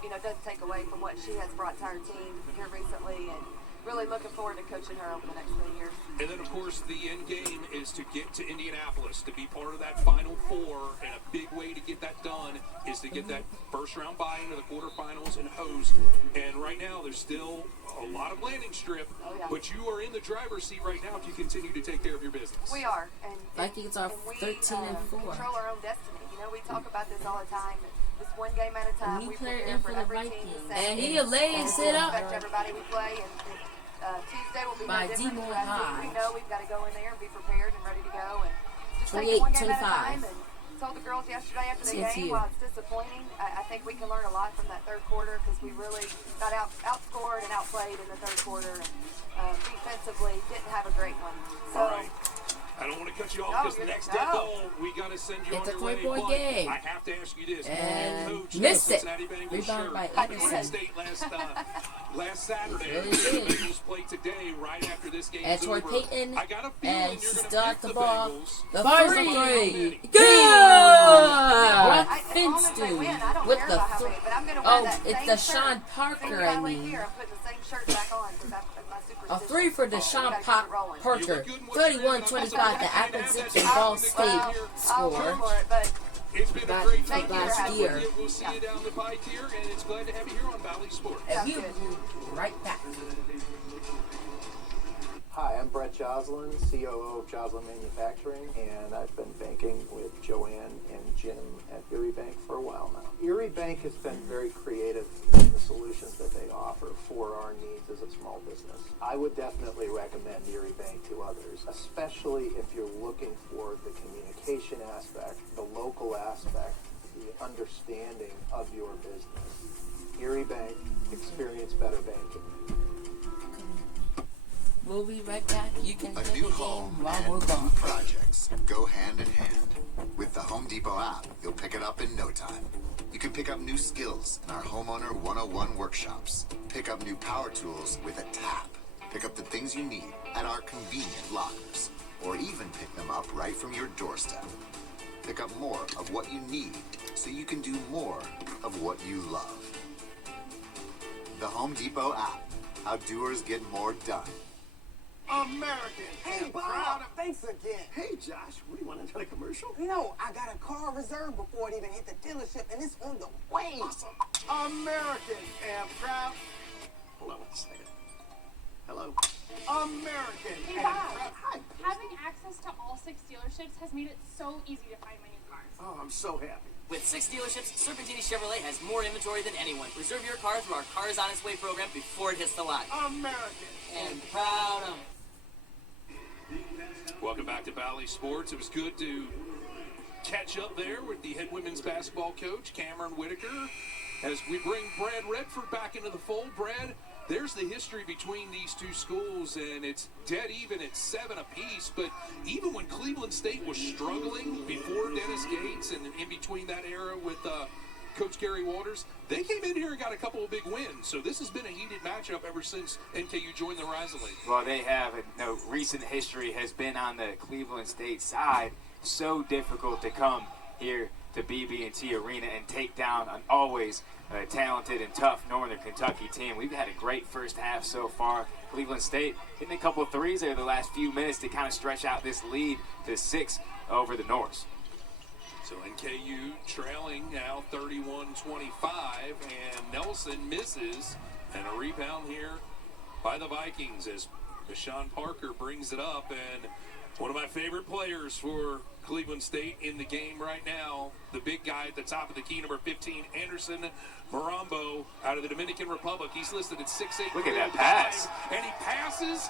you know, doesn't take away from what she has brought to our team here recently, and really looking forward to coaching her over the next 3 years. And then, of course, the end game is to get to Indianapolis, to be part of that Final Four, and a big way to get that done is to get that first-round bye into the quarterfinals and host. And right now, there's still a lot of landing strip, but you are in the driver's seat right now if you continue to take care of your business. We are, and Vikings are we 13-4. control our own destiny. You know, we talk about this all the time. Just one game at a time. New We player prepare in for for the every team Vikings. the same. And he lays it up. Affect everybody we play, and Tuesday will be By no different. D-Moore for us. High. We know we've got to go in there and be prepared and ready to go, and just take 28, it one game at a 25. time. And told the girls yesterday after the CSU. game, while it's disappointing, I think we can learn a lot from that third quarter because we really got outscored and outplayed in the third quarter, and defensively didn't have a great one. So I don't want to cut you off because the next dead ball, we got to send you It's on a your way. point game. I have to ask you this. And Coach, missed it. Cincinnati Bengals Rebound by Cleveland Anderson. State last Saturday. Really The did. Bengals play today right after this game And is Troy over. Payton, I got a feeling and you're going to start pick the ball. Bengals. The Fires three. three. Good! As long as they Finston win, I don't with care the about how three. many, but I'm gonna wear Oh, that it's same Deshaun shirt. Parker, Same I guy mean. here, I'm putting the same shirt back on because that's my superstition. A three for Deshaun Gotta keep it rolling. Parker. 31-25, the Appalachian Ball State I'll score. go for it, but It's been a Back great from time last to have year. with you. We'll see you down the pike here, and it's glad to have you here on Valley Sports. And we'll be right back. Hi, I'm Brett Joslin, COO of Joslin Manufacturing, and I've been banking with Joanne and Jim at Erie Bank for a while now. Erie Bank has been very creative in the solutions that they offer for our needs as a small business. I would definitely recommend Erie Bank to others, especially if you're looking for the communication aspect, the local aspect, the understanding of your business. Erie Bank, experience better banking. We'll be right back. You can A play new the home game while and we're gone. new projects go hand in hand. With the Home Depot app, you'll pick it up in no time. You can pick up new skills in our Homeowner 101 workshops. Pick up new power tools with a tap. Pick up the things you need at our convenient lockers. Or even pick them up right from your doorstep. Pick up more of what you need so you can do more of what you love. The Home Depot app. How doers get more done. American. Hey, Bob, thanks again. Hey, Josh, what do you want, another commercial? You know, I got a car reserved before it even hit the dealership, and it's on the way. Awesome. American and proud. Hold on one second. Hello? American Hey, and Bob. proud. Hi. Having access to all 6 dealerships has made it so easy to find my new cars. Oh, I'm so happy. With 6 dealerships, Serpentini Chevrolet has more inventory than anyone. Reserve your car through our Cars on Its Way program before it hits the lot. American And proud of it. Welcome back to Valley Sports. It was good to catch up there with the head women's basketball coach, Cameron Whitaker, as we bring Brad Redford back into the fold. Brad, there's the history between these two schools, and it's dead even at 7 apiece. But even when Cleveland State was struggling before Dennis Gates and in between that era with Coach Gary Waters, they came in here and got a couple of big wins. So this has been a heated matchup ever since NKU joined the Horizon League. Well, they have. No, recent history has been on the Cleveland State side. So difficult to come here to BB&T Arena and take down an always talented and tough Northern Kentucky team. We've had a great first half so far. Cleveland State hitting a couple of threes there the last few minutes to kind of stretch out this lead to 6 over the Norse. So NKU trailing now 31-25, and Nelson misses, and a rebound here by the Vikings as Deshaun Parker brings it up, and one of my favorite players for Cleveland State in the game right now, the big guy at the top of the key, number 15, Anderson Marambo, out of the Dominican Republic. He's listed at 6'8". Look at that pass. And he passes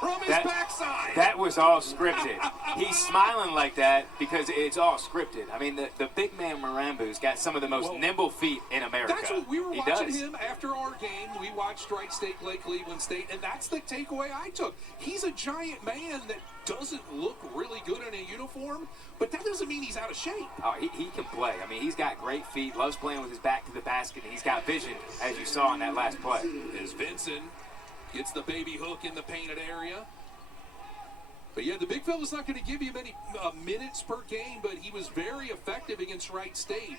from his that, backside. That was all scripted. He's smiling like that because it's all scripted. I mean, the big man Marambo's got some of the most nimble feet in America. That's what we were watching him after our game. We watched Wright State play Cleveland State, and that's the takeaway I took. He's a giant man that doesn't look really good in a uniform, but that doesn't mean he's out of shape. Oh, he can play. I mean, he's got great feet, loves playing with his back to the basket, and he's got vision, as you saw in that last play. As Vincent gets the baby hook in the painted area. But yeah, the big fella's not going to give you many minutes per game, but he was very effective against Wright State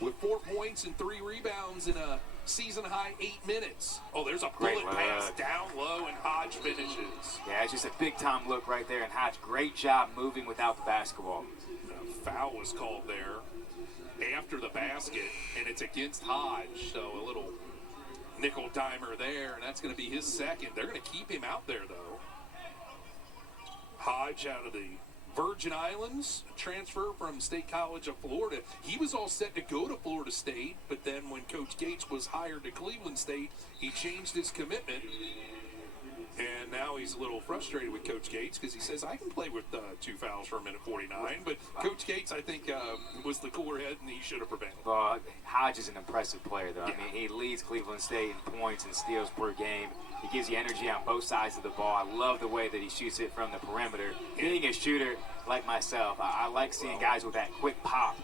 with 4 points and 3 rebounds in a season-high 8 minutes. Oh, there's a bullet pass down low, and Hodge finishes. Yeah, it's just a big-time look right there, and Hodge, great job moving without the basketball. Foul was called there after the basket, and it's against Hodge, so a little nickel dimer there, and that's going to be his second. They're going to keep him out there, though. Hodge out of the Virgin Islands, a transfer from State College of Florida. He was all set to go to Florida State, but then when Coach Gates was hired to Cleveland State, he changed his commitment. And now he's a little frustrated with Coach Gates because he says, I can play with 2 fouls for a minute 49. But Coach Gates, I think, was the cooler head, and he should have prevailed. Well, Hodge is an impressive player, though. Yeah. I mean, he leads Cleveland State in points and steals per game. He gives you energy on both sides of the ball. I love the way that he shoots it from the perimeter. Being a shooter like myself, I like seeing guys with that quick pop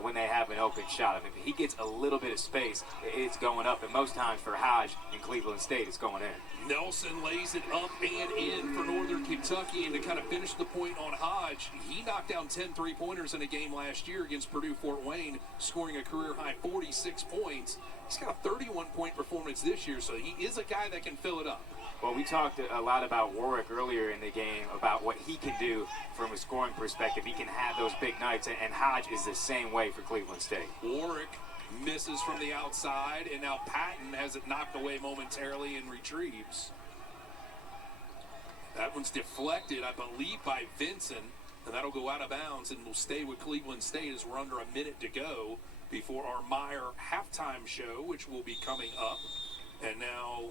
when they have an open shot. I mean, if he gets a little bit of space, it's going up. And most times for Hodge in Cleveland State, it's going in. Nelson lays it up and in for Northern Kentucky. And to kind of finish the point on Hodge, he knocked down 10 three-pointers in a game last year against Purdue-Fort Wayne, scoring a career-high 46 points. He's got a 31-point performance this year, so he is a guy that can fill it up. Well, we talked a lot about Warwick earlier in the game, about what he can do from a scoring perspective. He can have those big nights, and Hodge is the same way for Cleveland State. Warwick misses from the outside, and now Patton has it knocked away momentarily and retrieves. That one's deflected, I believe, by Vincent, and that'll go out of bounds and will stay with Cleveland State as we're under a minute to go before our Meyer halftime show, which will be coming up. And now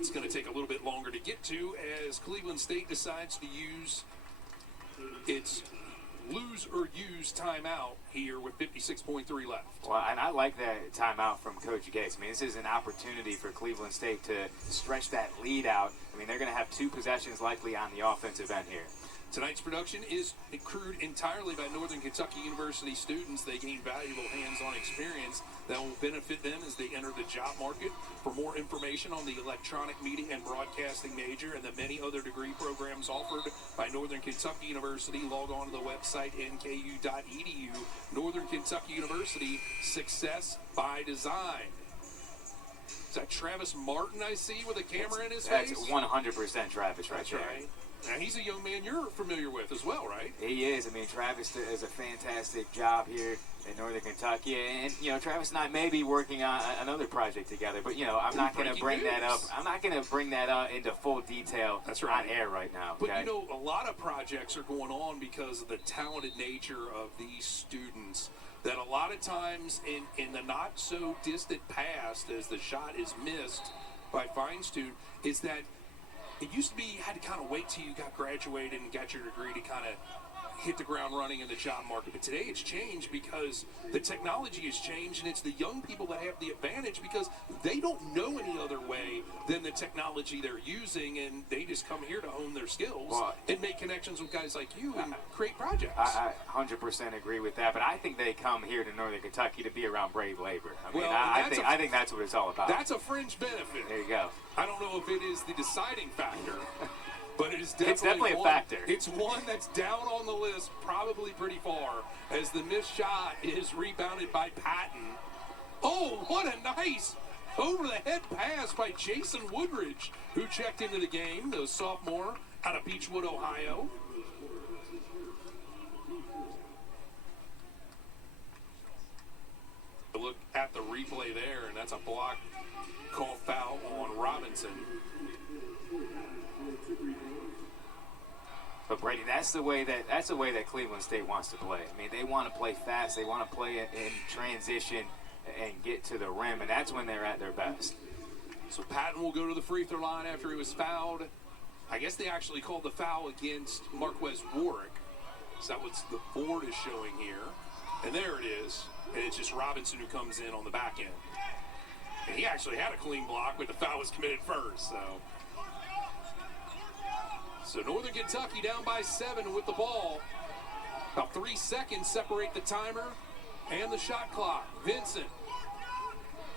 it's going to take a little bit longer to get to as Cleveland State decides to use its lose or use timeout here with 56.3 left. Well, and I like that timeout from Coach Gates. I mean, this is an opportunity for Cleveland State to stretch that lead out. I mean, they're going to have 2 possessions likely on the offensive end here. Tonight's production is crewed entirely by Northern Kentucky University students. They gain valuable hands-on experience that will benefit them as they enter the job market. For more information on the electronic media and broadcasting major and the many other degree programs offered by Northern Kentucky University, log on to the website nku.edu. Northern Kentucky University, success by design. Is that Travis Martin I see with a camera in his face? That's 100% Travis right there. Right. Now, he's a young man you're familiar with as well, right? He is. I mean, Travis does a fantastic job here in Northern Kentucky. And, you know, Travis and I may be working on another project together. But, you know, I'm not going to bring that up. I'm not going to bring that up into full detail on air right now. Okay? But, you know, a lot of projects are going on because of the talented nature of these students. That a lot of times in the not-so-distant past, as the shot is missed by Feinstein, is that it used to be you had to kind of wait till you got graduated and got your degree to kind of hit the ground running in the job market. But today it's changed because the technology has changed, and it's the young people that have the advantage because they don't know any other way than the technology they're using, and they just come here to hone their skills and make connections with guys like you and create projects. I 100% agree with that, but I think they come here to Northern Kentucky to be around brave labor. I mean, I think that's what it's all about. That's a fringe benefit. There you go. I don't know if it is the deciding factor. But it is definitely a factor. It's one that's down on the list, probably pretty far, as the missed shot is rebounded by Patton. Oh, what a nice over-the-head pass by Jason Woodridge, who checked into the game, the sophomore out of Beechwood, Ohio. Look at the replay there, and that's a block call foul on Robinson. But Brady, that's the way that Cleveland State wants to play. I mean, they want to play fast. They want to play in transition and get to the rim, and that's when they're at their best. So Patton will go to the free throw line after he was fouled. I guess they actually called the foul against Marquez Warwick. So that what the board is showing here. And there it is. And it's just Robinson who comes in on the back end. And he actually had a clean block, but the foul was committed first. So Northern Kentucky down by 7 with the ball. About 3 seconds separate the timer and the shot clock. Vincent.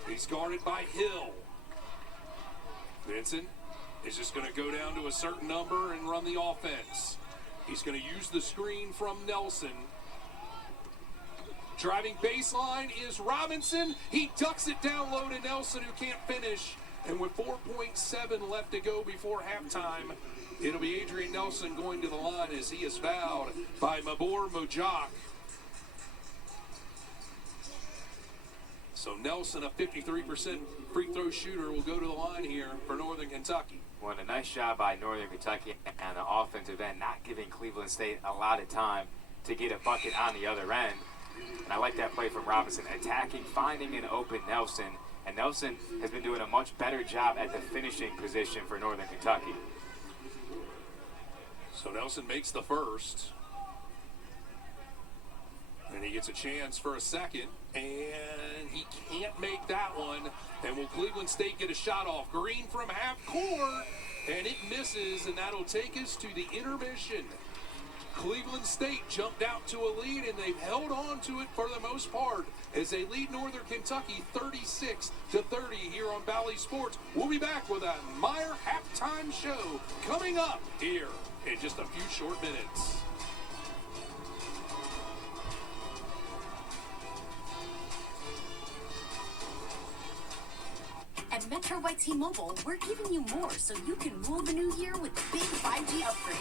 He's guarded by Hill. Vincent is just going to go down to a certain number and run the offense. He's going to use the screen from Nelson. Driving baseline is Robinson. He ducks it down low to Nelson, who can't finish. And with 4.7 left to go before halftime, it'll be Adrian Nelson going to the line as he is fouled by Mabor Mojak. So Nelson, a 53% free throw shooter, will go to the line here for Northern Kentucky. Well, a nice job by Northern Kentucky on the offensive end, not giving Cleveland State a lot of time to get a bucket on the other end. And I like that play from Robinson, attacking, finding an open Nelson, And Nelson has been doing a much better job at the finishing position for Northern Kentucky. So Nelson makes the first. And he gets a chance for a second. And he can't make that one. And will Cleveland State get a shot off? Green from half court. And it misses. And that'll take us to the intermission. Cleveland State jumped out to a lead, and they've held on to it for the most part as they lead Northern Kentucky 36-30 here on Valley Sports. We'll be back with a Meyer halftime show coming up here in just a few short minutes. At Metro by T-Mobile, we're giving you more so you can rule the new year with the big 5G upgrade.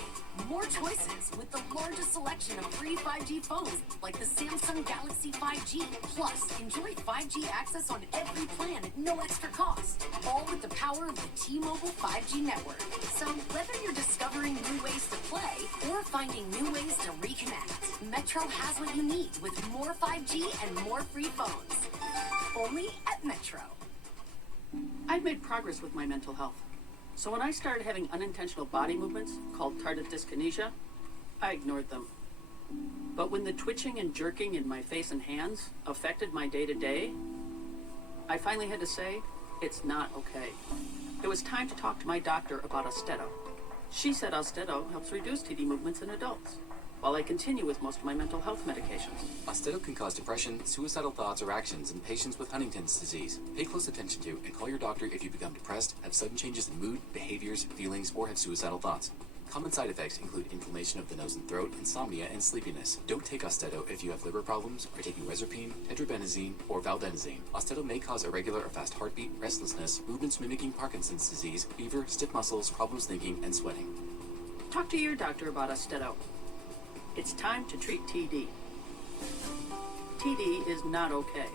More choices with the largest selection of free 5G phones like the Samsung Galaxy 5G. Plus, enjoy 5G access on every plan at no extra cost. All with the power of the T-Mobile 5G network. So whether you're discovering new ways to play or finding new ways to reconnect, Metro has what you need with more 5G and more free phones. Only at Metro. I've made progress with my mental health. So when I started having unintentional body movements, called tardive dyskinesia, I ignored them. But when the twitching and jerking in my face and hands affected my day-to-day, I finally had to say, it's not okay. It was time to talk to my doctor about Austedo. She said Austedo helps reduce TD movements in adults, while I continue with most of my mental health medications. Austedo can cause depression, suicidal thoughts, or actions in patients with Huntington's disease. Pay close attention to and call your doctor if you become depressed, have sudden changes in mood, behaviors, feelings, or have suicidal thoughts. Common side effects include inflammation of the nose and throat, insomnia, and sleepiness. Don't take Austedo if you have liver problems, are taking rezapine, tetrabenazine, or valbenazine. Austedo may cause irregular or fast heartbeat, restlessness, movements mimicking Parkinson's disease, fever, stiff muscles, problems thinking, and sweating. Talk to your doctor about Austedo. It's time to treat TD. TD is not okay.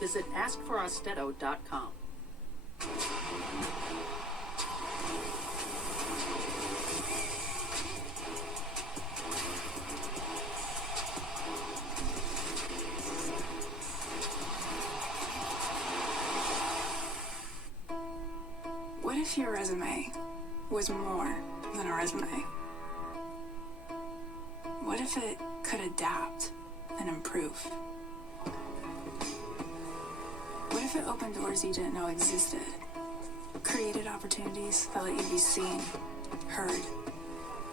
Visit askforaustedo.com. What if your resume was more than a resume? What if it could adapt and improve? What if it opened doors you didn't know existed? Created opportunities that let you be seen, heard,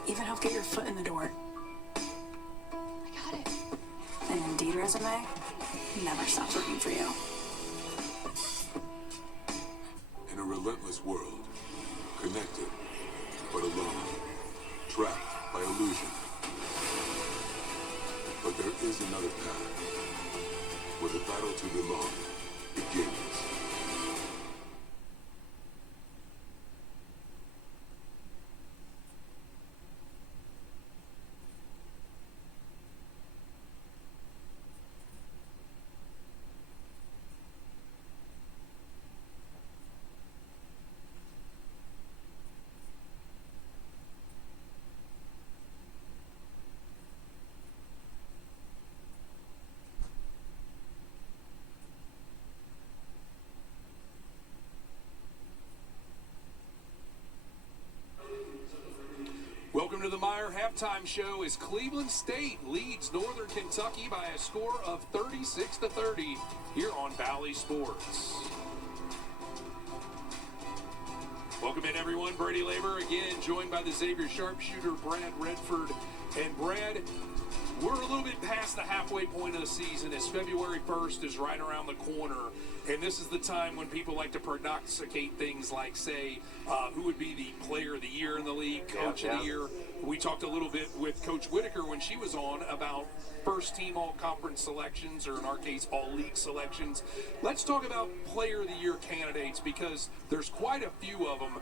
even help get your foot in the door. I got it. An Indeed resume never stops working for you. In a relentless world, connected but alone, trapped by illusion. But there is another path, where the battle to belong begins. Welcome to the Meyer halftime show as Cleveland State leads Northern Kentucky by a score of 36-30 here on Valley Sports. Welcome in, everyone. Brady Labor again, joined by the Xavier sharpshooter Brad Redford. And Brad, we're a little bit past the halfway point of the season as February 1st is right around the corner. And this is the time when people like to prognosticate things like, say, who would be the player of the year in the league, coach of the year. We talked a little bit with Coach Whitaker when she was on about first-team all-conference selections, or in our case, all-league selections. Let's talk about player of the year candidates because there's quite a few of them.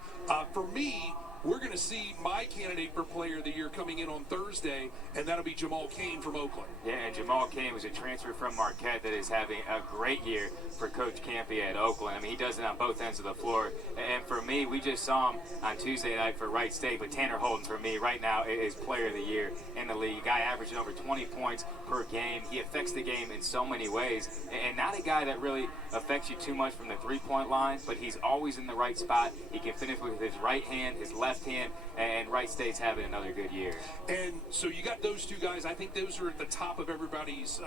For me, we're going to see my candidate for Player of the Year coming in on Thursday, and that'll be Jamal Cain from Oakland. Yeah, and Jamal Cain was a transfer from Marquette that is having a great year for Coach Campy at Oakland. I mean, he does it on both ends of the floor. And for me, we just saw him on Tuesday night for Wright State, but Tanner Holden for me right now is Player of the Year in the league. Guy averaging over 20 points per game. He affects the game in so many ways, and not a guy that really affects you too much from the three-point line, but he's always in the right spot. He can finish with his right hand, his left hand, and Wright State's having another good year. And so you got those two guys. I think those are at the top of everybody's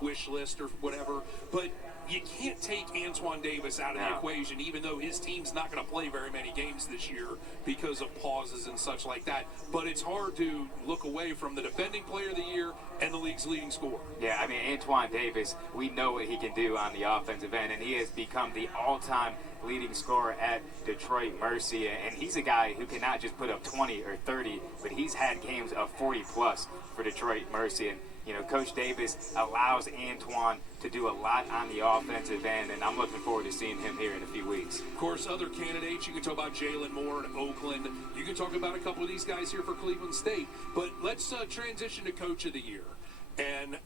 wish list or whatever, but you can't take Antoine Davis out of the equation, even though his team's not going to play very many games this year because of pauses and such like that. But it's hard to look away from the defending Player of the Year and the league's leading scorer. Yeah, I mean, Antoine Davis, we know what he can do on the offensive end, and he has become the all-time leading scorer at Detroit Mercy. And he's a guy who can not just put up 20 or 30, but he's had games of 40-plus for Detroit Mercy. And you know, Coach Davis allows Antoine to do a lot on the offensive end, and I'm looking forward to seeing him here in a few weeks. Of course, other candidates, you can talk about Jalen Moore in Oakland. You can talk about a couple of these guys here for Cleveland State. But let's transition to Coach of the Year. And,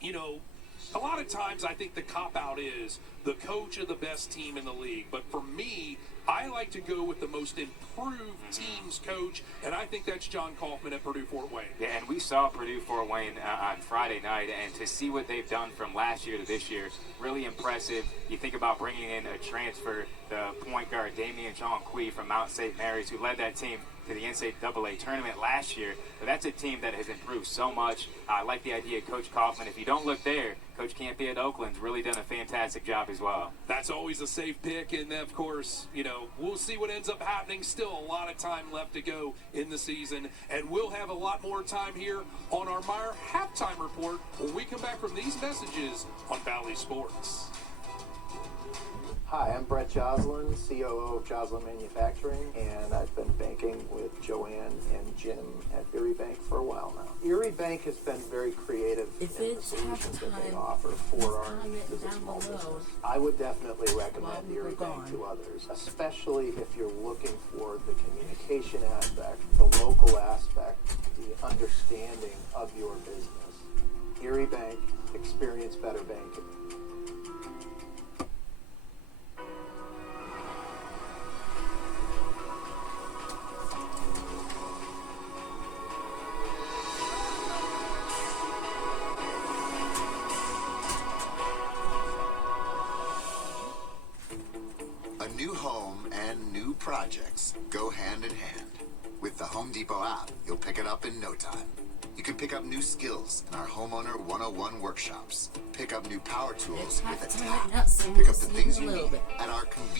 you know, a lot of times I think the cop-out is the coach of the best team in the league. But for me, I like to go with the most improved team's coach, and I think that's John Kaufman at Purdue-Fort Wayne. Yeah, and we saw Purdue-Fort Wayne on Friday night, and to see what they've done from last year to this year, really impressive. You think about bringing in a transfer, the point guard Damian Jean-Quy from Mount St. Mary's, who led that team to the NCAA tournament last year. But that's a team that has improved so much. I like the idea of Coach Kaufman. If you don't look there, Coach Campy at Oakland's really done a fantastic job as well. That's always a safe pick, and of course, you know, we'll see what ends up happening. Still a lot of time left to go in the season, and we'll have a lot more time here on our Meyer halftime report when we come back from these messages on Valley Sports. Hi, I'm Brett Joslin, COO of Joslin Manufacturing, and I've been banking with Joanne and Jim at Erie Bank for a while now. Erie Bank has been very creative in the solutions that they offer for our needs as a small business. I would definitely recommend Erie Bank to others, especially if you're looking for the communication aspect, the local aspect, the understanding of your business. Erie Bank, experience better banking. Projects go hand in hand. With the Home Depot app, you'll pick it up in no time. You can pick up new skills in our Homeowner 101 workshops. Pick up new power tools with a tap. Pick up the things you need at our convenience.